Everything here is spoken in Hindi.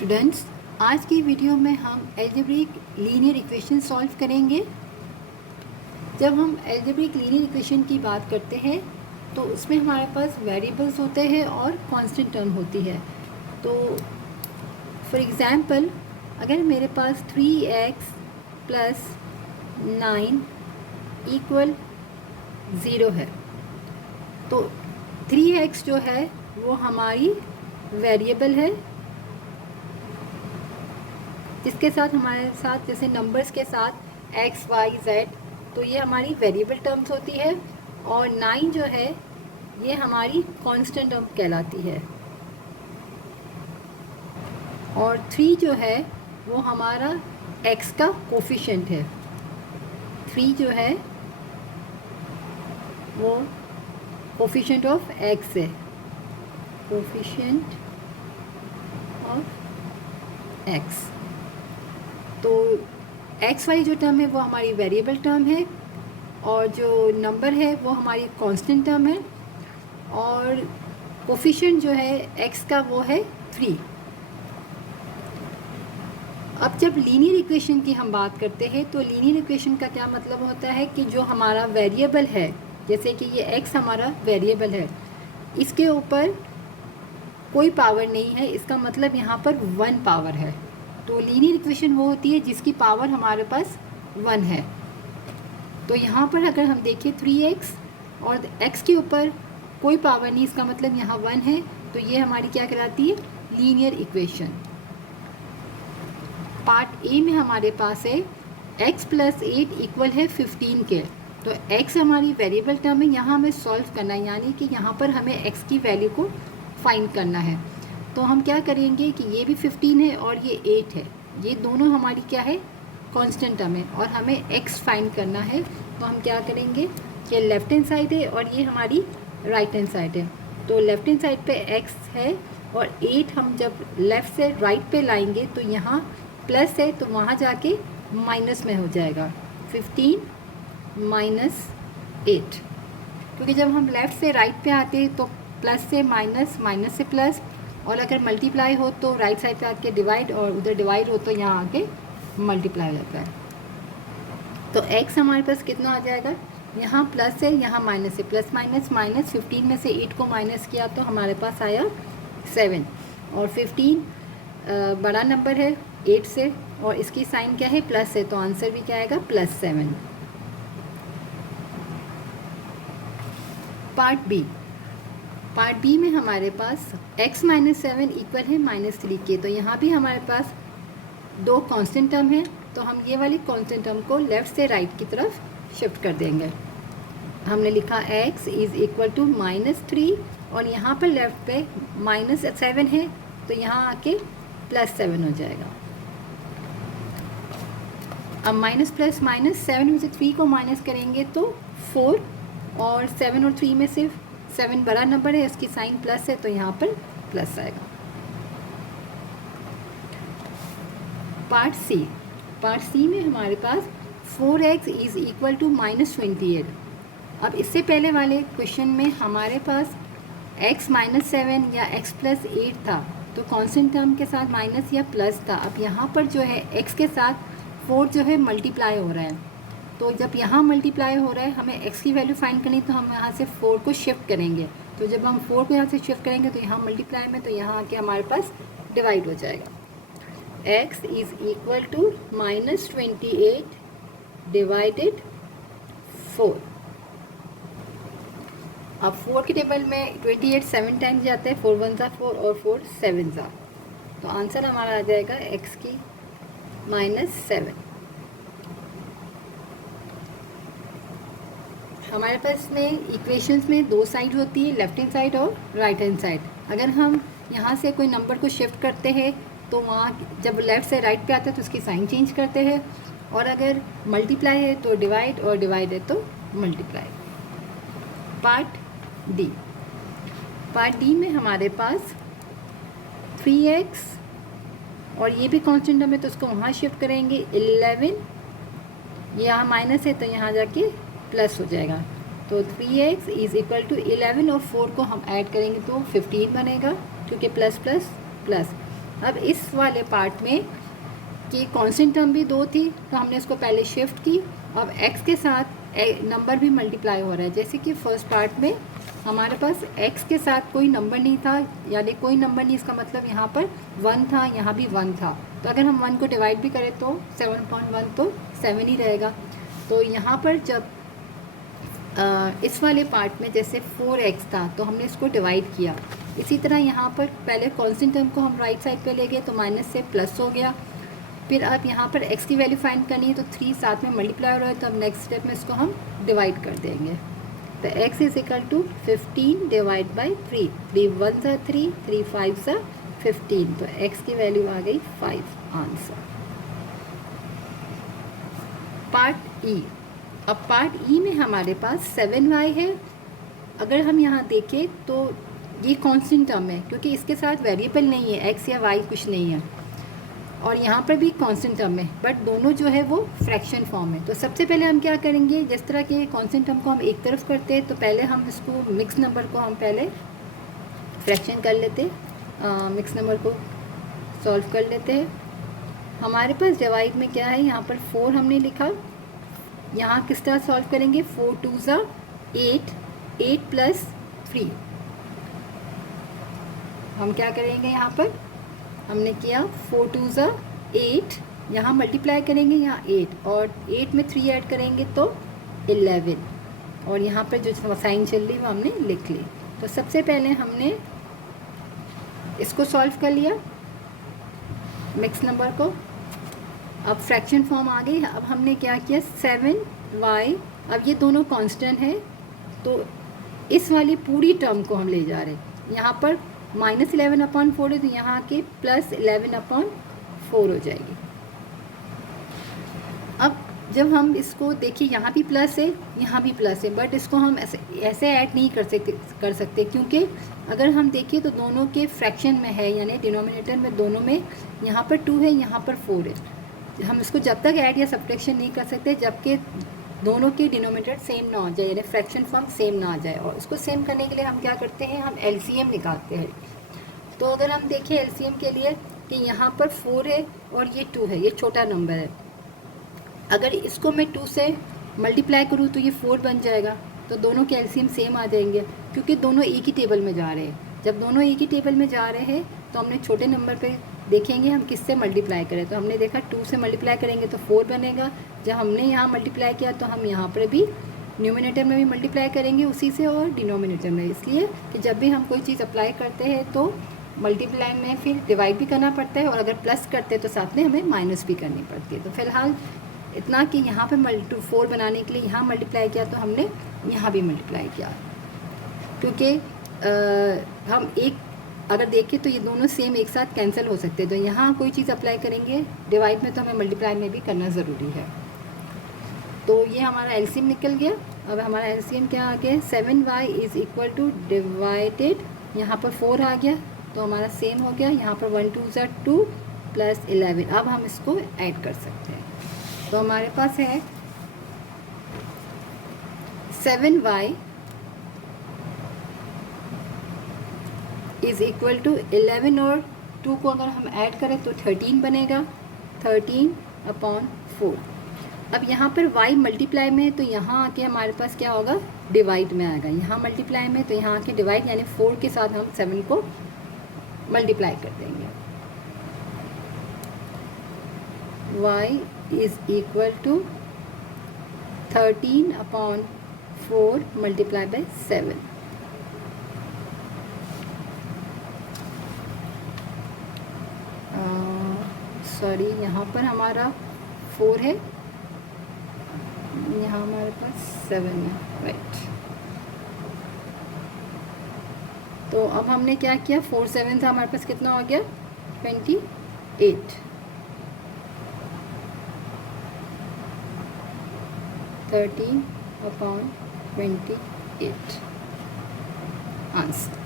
स्टूडेंट्स, आज की वीडियो में हम अलजेब्रिक लीनियर इक्वेशन सॉल्व करेंगे। जब हम अलजेब्रिक लीनियर इक्वेशन की बात करते हैं तो उसमें हमारे पास वेरिएबल्स होते हैं और कांस्टेंट टर्म होती है। तो फॉर एग्ज़ाम्पल, अगर मेरे पास 3x प्लस 9 इक्वल 0 है तो 3x जो है वो हमारी वेरिएबल है, जिसके साथ हमारे साथ जैसे नंबर्स के साथ x, y, z, तो ये हमारी वेरिएबल टर्म्स होती है। और 9 जो है ये हमारी कांस्टेंट टर्म कहलाती है। और 3 जो है वो हमारा x का कोफिशिएंट है। 3 जो है वो कोफिशिएंट ऑफ x है, कोफिशिएंट ऑफ x। तो एक्स वाली जो टर्म है वो हमारी वेरिएबल टर्म है और जो नंबर है वो हमारी कांस्टेंट टर्म है। और कोफिशिएंट जो है एक्स का वो है 3। अब जब लीनियर इक्वेशन की हम बात करते हैं तो लीनियर इक्वेशन का क्या मतलब होता है कि जो हमारा वेरिएबल है, जैसे कि ये एक्स हमारा वेरिएबल है, इसके ऊपर कोई पावर नहीं है, इसका मतलब यहाँ पर 1 पावर है। तो लीनियर इक्वेशन वो होती है जिसकी पावर हमारे पास 1 है। तो यहाँ पर अगर हम देखें 3x और x के ऊपर कोई पावर नहीं, इसका मतलब यहाँ 1 है, तो ये हमारी क्या कहलाती है, लीनियर इक्वेशन। पार्ट ए में हमारे पास है x प्लस 8 इक्वल है 15 के। तो x हमारी वेरिएबल टर्म है, यहाँ हमें सॉल्व करना है, यानी कि यहाँ पर हमें x की वैल्यू को फाइंड करना है। तो हम क्या करेंगे कि ये भी 15 है और ये 8 है, ये दोनों हमारी क्या है, कांस्टेंट टर्म है और हमें x फाइंड करना है। तो हम क्या करेंगे कि लेफ़्ट हैंड साइड है और ये हमारी राइट हैंड साइड है। तो लेफ़्ट हैंड साइड पे x है और 8 हम जब लेफ़्ट से राइट पे लाएंगे तो यहाँ प्लस है तो वहाँ जाके माइनस में हो जाएगा, 15 माइनस 8। क्योंकि जब हम लेफ़्ट से राइट पे आते हैं तो प्लस से माइनस, माइनस से प्लस, और अगर मल्टीप्लाई हो तो राइट साइड पे आके डिवाइड, और उधर डिवाइड हो तो यहाँ आके मल्टीप्लाई हो जाता है। तो x हमारे पास कितना आ जाएगा, यहाँ प्लस है, यहाँ माइनस है, प्लस माइनस माइनस, 15 में से 8 को माइनस किया तो हमारे पास आया 7। और 15 बड़ा नंबर है 8 से और इसकी साइन क्या है, प्लस है, तो आंसर भी क्या आएगा, +7। पार्ट बी में हमारे पास x माइनस 7 इक्वल है -3 के। तो यहाँ भी हमारे पास 2 कांस्टेंट टर्म है, तो हम ये वाली कांस्टेंट टर्म को लेफ़्ट से राइट की तरफ शिफ्ट कर देंगे। हमने लिखा x इज़ इक्वल टू -3 और यहाँ पर लेफ़्ट पे -7 है तो यहाँ आके +7 हो जाएगा। अब माइनस प्लस माइनस, 7 में से 3 को माइनस करेंगे तो 4, और 7 और 3 में से 7 बड़ा नंबर है, इसकी साइन प्लस है तो यहाँ पर प्लस आएगा। पार्ट सी में हमारे पास 4x इज़ इक्वल टू -28। अब इससे पहले वाले क्वेश्चन में हमारे पास x -7 या x प्लस 8 था, तो कांस्टेंट टर्म के साथ माइनस या प्लस था। अब यहाँ पर जो है x के साथ 4 जो है मल्टीप्लाई हो रहा है, तो जब यहाँ मल्टीप्लाई हो रहा है हमें x की वैल्यू फाइंड करनी, तो हम यहाँ से 4 को शिफ्ट करेंगे। तो जब हम 4 को यहाँ से शिफ्ट करेंगे तो यहाँ मल्टीप्लाई में, तो यहाँ आके हमारे पास डिवाइड हो जाएगा। x is equal to -28 divided 4। अब 4 के टेबल में 28 7 टाइम्स जाता है, 4 1 ज़ा 4 और 4 7 ज़ा, तो आंसर हमारा आ जाएगा x की -7। हमारे पास में इक्वेशंस में 2 साइड होती है, लेफ़्ट हैंड साइड और राइट हैंड साइड। अगर हम यहाँ से कोई नंबर को शिफ्ट करते हैं तो वहाँ जब लेफ़्ट से राइट पे आता है तो उसकी साइन चेंज करते हैं, और अगर मल्टीप्लाई है तो डिवाइड, और डिवाइड है तो मल्टीप्लाई। पार्ट डी में हमारे पास 3x और ये भी कांस्टेंट टर्म है तो उसको वहाँ शिफ्ट करेंगे। 11 यहाँ माइनस है तो यहाँ जाके प्लस हो जाएगा, तो 3x इज़ इक्वल टू 11 और 4 को हम ऐड करेंगे तो 15 बनेगा, क्योंकि प्लस प्लस प्लस। अब इस वाले पार्ट में कि कांस्टेंट टर्म भी 2 थी तो हमने इसको पहले शिफ्ट की। अब x के साथ नंबर भी मल्टीप्लाई हो रहा है, जैसे कि फर्स्ट पार्ट में हमारे पास x के साथ कोई नंबर नहीं था, यानी कोई नंबर नहीं, इसका मतलब यहाँ पर 1 था, यहाँ भी 1 था। तो अगर हम 1 को डिवाइड भी करें तो 7.1 तो 7 ही रहेगा। तो यहाँ पर जब इस वाले पार्ट में जैसे 4x था तो हमने इसको डिवाइड किया। इसी तरह यहाँ पर पहले कांस्टेंट टर्म को हम राइट साइड पे ले गए तो माइनस से प्लस हो गया। फिर अब यहाँ पर x की वैल्यू फाइंड करनी है तो 3 साथ में मल्टीप्लाई हो रहा है, तो अब नेक्स्ट स्टेप में इसको हम डिवाइड कर देंगे। तो x is equal to 15 divide by 3, 3 1 सा 3, 3 5 सा 15, तो x की वैल्यू आ गई 5 आंसर। पार्ट ई। अब पार्ट ई में हमारे पास 7y है। अगर हम यहाँ देखें तो ये कांस्टेंट टर्म है क्योंकि इसके साथ वेरिएबल नहीं है, x या y कुछ नहीं है, और यहाँ पर भी कांस्टेंट टर्म है, बट दोनों जो है वो फ्रैक्शन फॉर्म है। तो सबसे पहले हम क्या करेंगे, जिस तरह के कांस्टेंट टर्म को हम एक तरफ करते हैं तो पहले हम इसको मिक्स नंबर को हम पहले फ्रैक्शन कर लेते, मिक्स नंबर को सॉल्व कर लेते हैं। हमारे पास डिवाइड में क्या है, यहाँ पर 4 हमने लिखा, यहाँ किस तरह सॉल्व करेंगे, 4 2 ज़ा 8, 8 प्लस 3। हम क्या करेंगे, यहाँ पर हमने किया 4 2 ज़ा 8, यहाँ मल्टीप्लाई करेंगे, यहाँ 8 और 8 में 3 ऐड करेंगे तो 11, और यहाँ पर जो साइन चल रही वो हमने लिख ली। तो सबसे पहले हमने इसको सॉल्व कर लिया मिक्स नंबर को। अब फ्रैक्शन फॉर्म आ गई। अब हमने क्या किया, 7y, अब ये दोनों कांस्टेंट है तो इस वाली पूरी टर्म को हम ले जा रहे हैं। यहाँ पर -11/4 है तो यहाँ के +11/4 हो जाएगी। अब जब हम इसको देखिए, यहाँ भी प्लस है, यहाँ भी प्लस है, बट इसको हम ऐसे ऐड नहीं कर सकते क्योंकि अगर हम देखिए तो दोनों के फ्रैक्शन में है, यानी डिनोमिनेटर में दोनों में यहाँ पर 2 है, यहाँ पर 4 है। हम इसको जब तक ऐड या सब्ट्रैक्शन नहीं कर सकते जबकि दोनों के डिनोमिनेटर सेम ना हो जाए, यानी फ्रैक्शन फॉर्म सेम ना आ जाए। और उसको सेम करने के लिए हम क्या करते हैं, हम एलसीएम निकालते हैं। तो अगर हम देखें एलसीएम के लिए कि यहाँ पर 4 है और ये 2 है, ये छोटा नंबर है, अगर इसको मैं 2 से मल्टीप्लाई करूँ तो ये 4 बन जाएगा, तो दोनों के एलसीएम सेम आ जाएंगे क्योंकि दोनों एक ही टेबल में जा रहे हैं। जब दोनों एक ही टेबल में जा रहे हैं तो हमने छोटे नंबर पे देखेंगे हम किससे मल्टीप्लाई करें, तो हमने देखा 2 से मल्टीप्लाई करेंगे तो 4 बनेगा। जब हमने यहाँ मल्टीप्लाई किया तो हम यहाँ पर भी न्यूमिनेटर में भी मल्टीप्लाई करेंगे उसी से और डिनोमिनेटर में, इसलिए कि जब भी हम कोई चीज़ अप्लाई करते हैं तो मल्टीप्लाई में फिर डिवाइड भी करना पड़ता है, और अगर प्लस करते हैं तो साथ में हमें माइनस भी करनी पड़ती है। तो फिलहाल इतना कि यहाँ पे 4 बनाने के लिए यहाँ मल्टीप्लाई किया तो हमने यहाँ भी मल्टीप्लाई किया, क्योंकि हम एक अगर देखें तो ये दोनों सेम एक साथ कैंसिल हो सकते हैं। तो यहाँ कोई चीज़ अप्लाई करेंगे डिवाइड में तो हमें मल्टीप्लाई में भी करना ज़रूरी है। तो ये हमारा एलसीएम निकल गया। अब हमारा एलसीएम क्या आ गया, 7y is equal two divided, यहाँ पर 4 आ गया तो हमारा सेम हो गया, यहाँ पर 1 2 ज़ा 2 प्लस 11। अब हम इसको ऐड कर सकते हैं, तो हमारे पास है 7y इज़ इक्वल टू 11 और 2 को अगर हम ऐड करें तो 13 बनेगा, 13/4। अब यहाँ पर y मल्टीप्लाई में है तो यहाँ आके हमारे पास क्या होगा, डिवाइड में आएगा। यहाँ मल्टीप्लाई में तो यहाँ आके डिवाइड, यानी 4 के साथ हम 7 को मल्टीप्लाई कर देंगे। y is equal to 13/4 multiply by 7। Sorry, यहाँ पर हमारा 4 है, यहाँ हमारे पास 7 है, राइट। तो अब हमने क्या किया, 4 7 था, हमारे पास कितना हो गया, 28। 13/28 आंसर।